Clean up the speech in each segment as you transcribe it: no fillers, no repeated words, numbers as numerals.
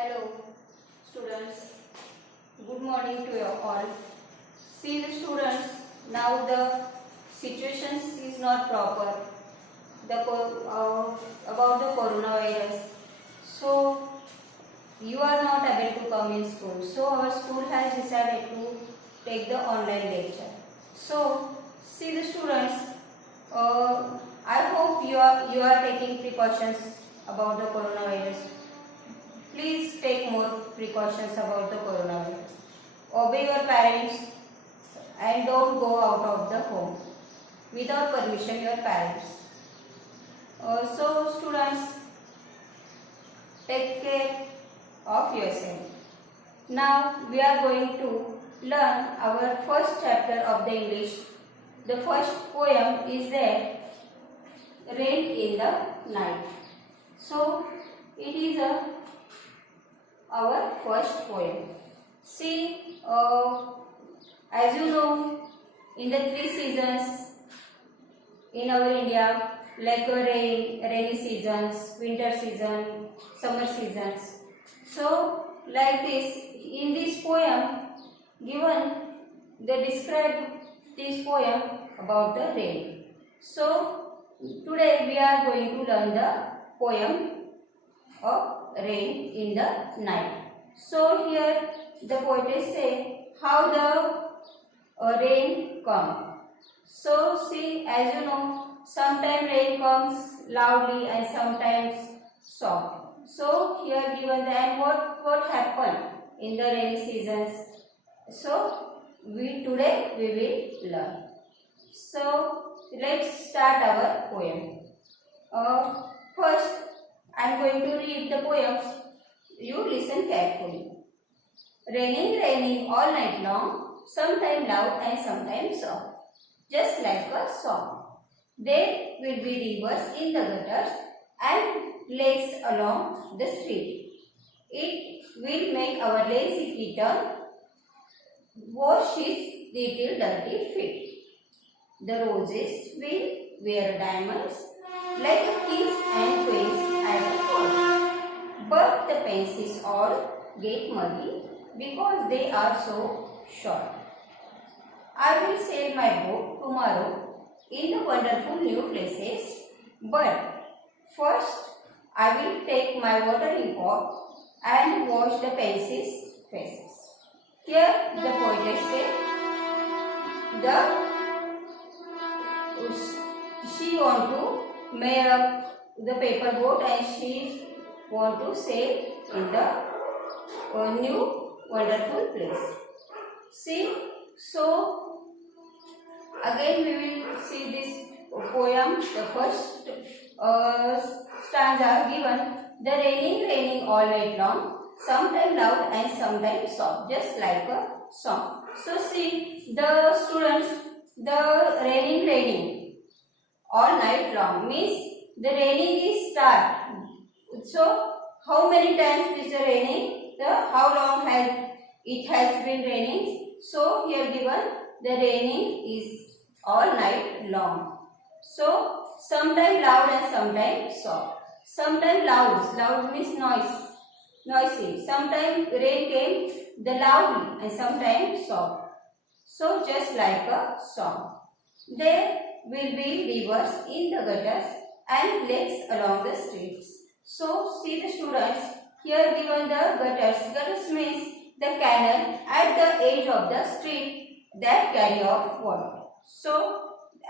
Hello students, good morning to you all. See the students, now the situation is not proper about the coronavirus. So you are not able to come in school. So our school has decided to take the online lecture. So see the students, I hope you are taking precautions about the coronavirus. Please take more precautions about the coronavirus. Obey your parents and don't go out of the home without permission your parents. So students, take care of yourself. Now we are going to learn our first chapter of the English. The first poem is there, Rain in the Night. So it is our first poem. See, as you know, in the 3 seasons in our India, like rainy seasons, winter season, summer seasons. So, like this, in this poem, given they describe this poem about the rain. So, today we are going to learn the poem of rain in the night. So here the poetess say how the rain come. So see, as you know, sometimes rain comes loudly and sometimes soft. So here given the and what happened in the rainy seasons. So today we will learn. So let's start our poem. First I am going to read the poems. You listen carefully. Raining all night long, sometimes loud and sometimes soft, just like a song. There will be rivers in the gutters and lakes along the street. It will make our lazy kitten wash his little dirty feet. The roses will wear diamonds like kings and queens at a court. But the pencils all get muddy because they are so short. I will sail my boat tomorrow in the wonderful new places, but first I will take my watering pot and wash the pencils' faces. Here the poetess says, she want to make up the paper boat and she want to sail in the new wonderful place. See, so again we will see this poem. The first stanza given, the raining all night long, sometimes loud and sometimes soft, just like a song. So see the students, the raining all night long means the raining is start. So how many times is the raining? How long it has been raining? So here given the raining is all night long. So sometimes loud and sometimes soft. Sometimes loud means noisy. Sometimes rain came the loudly and sometimes soft. So just like a song. There will be rivers in the gutters and lakes along the streets. So see the students, here given the gutters means the canal at the edge of the street that carry off water. So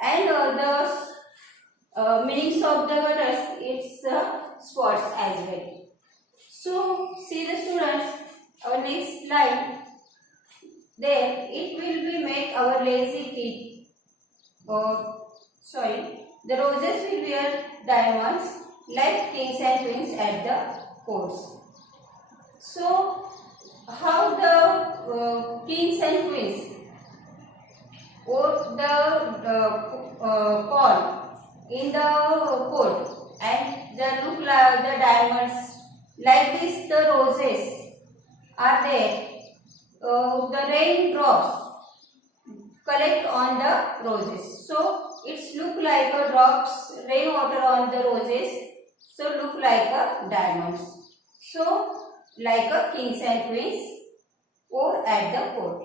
and the meanings of the gutters, it's spots as well. So see the students, our next line, there it will be make our lazy kid. The roses will wear diamonds like kings and queens at the courts. So, how the kings and queens wore the corn in the court and they look like the diamonds like this, the roses are there. The raindrops collect on the roses. So it's look like a drops rainwater on the roses. So look like a diamonds. So like a kings and queens or at the court.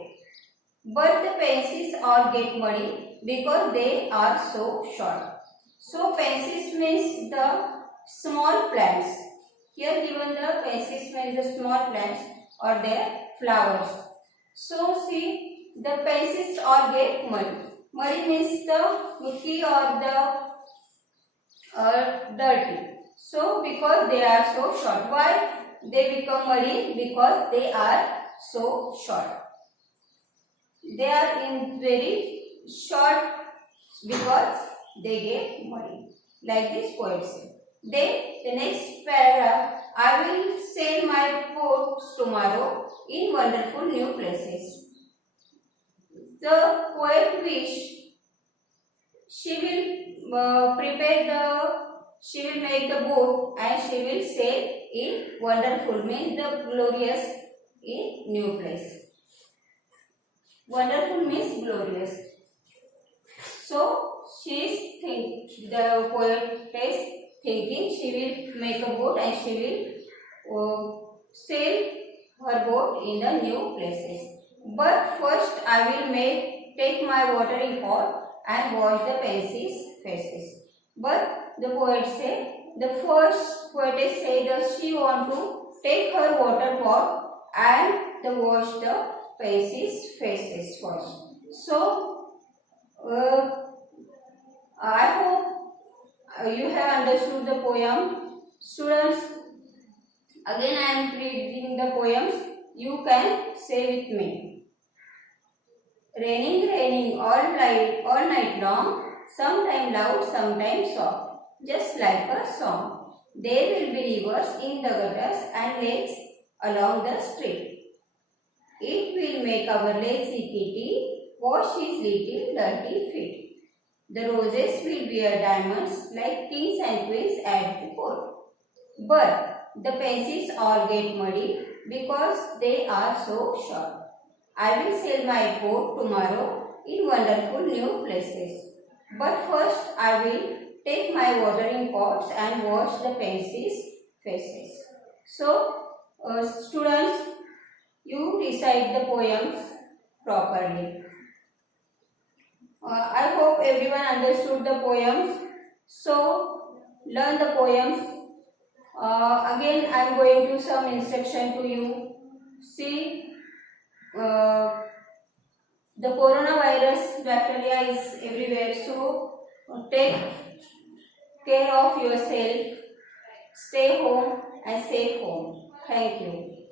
But the pencils all get muddy because they are so short. So pencils means the small plants. Here given the pencils means the small plants or their flowers. So see, the pencils all get muddy. Muddy means the mucky or the dirty. So because they are so short. Why they become muddy? Because they are so short. They are in very short because they get muddy. Like this poet said. Then the next paragraph, I will sail my boats tomorrow in wonderful new places. The poet wish she will she will make the boat and she will sail in wonderful means the glorious in new place. Wonderful means glorious. So the poet is thinking she will make a boat and she will sail her boat in the new places. But first I will take my watering pot and wash the pencils' faces. But the poet said, the first poetess said that she want to take her water pot and wash the pencils' faces first. So I hope you have understood the poem. Students, again I am reading the poems. You can say with me. Raining, raining all night long, sometime loud, sometime soft, just like a song. There will be rivers in the gutters and lakes along the street. It will make our lazy kitty wash his little dirty feet. The roses will wear diamonds like kings and queens at the court. But the pencils all get muddy because they are so short. I will sail my boat tomorrow in wonderful new places. But first I will take my watering pots and wash the pencils' faces. So, students, you recite the poems properly. I hope everyone understood the poems. So, learn the poems. Again, I am going to some instruction to you. See, the coronavirus bacteria is everywhere, so take care of yourself, stay home and stay home. Thank you.